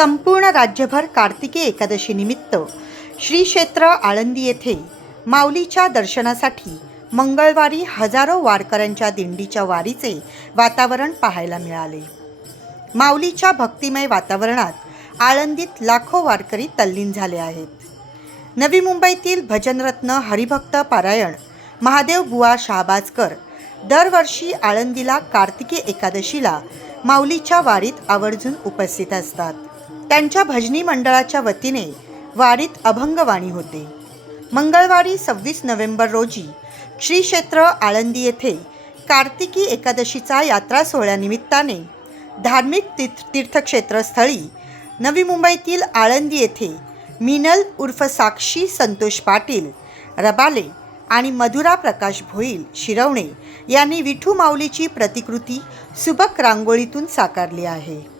संपूर्ण राज्यभर कार्तिकी एकादशी निमित्त श्री क्षेत्र आळंदी येथे माऊलीच्या दर्शनासाठी मंगळवारी हजारो वारकऱ्यांच्या दिंडीच्या वारीचे वातावरण पाहायला मिळाले. माऊलीच्या भक्तिमय वातावरणात आळंदीत लाखो वारकरी तल्लीन झाले आहेत. नवी मुंबईतील भजनरत्न हरिभक्त पारायण महादेव बुवा शहाबाजकर दरवर्षी आळंदीला कार्तिकी एकादशीला माऊलीच्या वारीत आवर्जून उपस्थित असतात. त्यांच्या भजनी मंडळाच्या वतीने वारीत अभंगवाणी होते. मंगळवारी सव्वीस नोव्हेंबर रोजी श्री क्षेत्र आळंदी येथे कार्तिकी एकादशीचा यात्रा सोहळ्यानिमित्ताने धार्मिक तीर्थ तीर्थक्षेत्रस्थळी नवी मुंबईतील आळंदी येथे मिनल उर्फ साक्षी संतोष पाटील रबाले आणि मधुरा प्रकाश भोईल शिरवणे यांनी विठू माऊलीची प्रतिकृती सुबक रांगोळीतून साकारली आहे.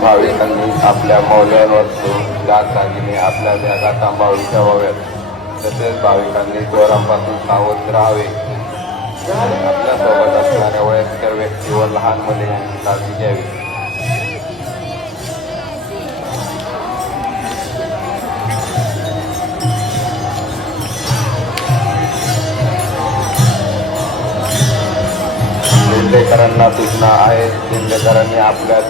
भाविकांनी आपल्या मौल्यवस्तू जात दागिने आपल्या जागा सांभाळून ठेवाव्यात. तसेच भाविकांनी चोरांपासून सावध राहावे. आपल्यासोबत असणाऱ्या वयस्कर व्यक्ती व लहान मुले यांची काळजी घ्यावी. दिंडेकरांना सूचना आहेत. दिंडेकरांनी आपल्या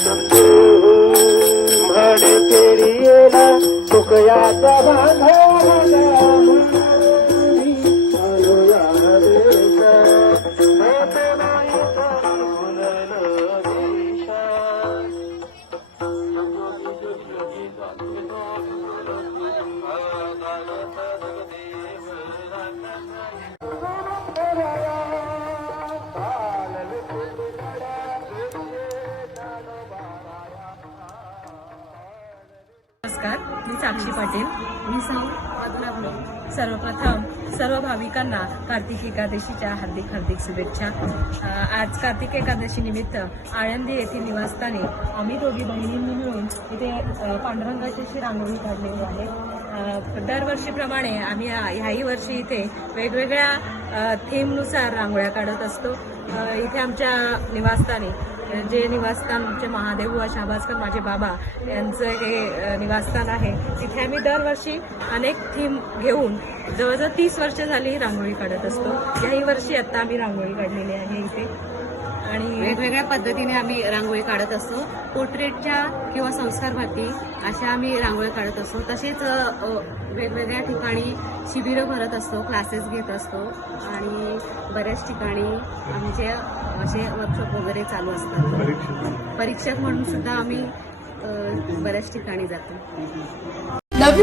शब्द म्हणे तेरी येला लावून आहेत नमस्कार मी साक्षी पाटील. मी सर्वप्रथम सर्व भाविकांना कार्तिक एकादशीच्या हार्दिक हार्दिक शुभेच्छा. आज कार्तिक एकादशी निमित्त आळंदी येथील निवासस्थानी आम्ही दोघी बहिणींनी मिळून इथे पांडुरंगाची अशी रांगोळी काढलेली आहे. दरवर्षीप्रमाणे आम्ही ह्याही वर्षी इथे वेगवेगळ्या थीमनुसार रांगोळ्या काढत असतो. इथे आमच्या निवासस्थानी जे निवासस्थान आमचे महादेव व शाहबाजकर माझे बाबा यांचं हे निवासस्थान आहे. तिथे आम्ही दरवर्षी अनेक थीम घेऊन जवळजवळ तीस वर्ष झाली रांगोळी काढत असतो. याही वर्षी आत्ता आम्ही रांगोळी काढलेली आहे इथे. आणि वेगवेगळ्या पद्धतीने आम्ही रांगोळी काढत असतो. पोर्ट्रेटच्या किंवा संस्कारभाती अशा आम्ही रांगोळी काढत असतो. तसेच वेगवेगळ्या ठिकाणी शिबिरं भरत असतो क्लासेस घेत असतो आणि बऱ्याच ठिकाणी आमचे असे वर्कशॉप वगैरे चालू असतात. परीक्षक म्हणून. सुद्धा आम्ही बऱ्याच ठिकाणी जातो. नवी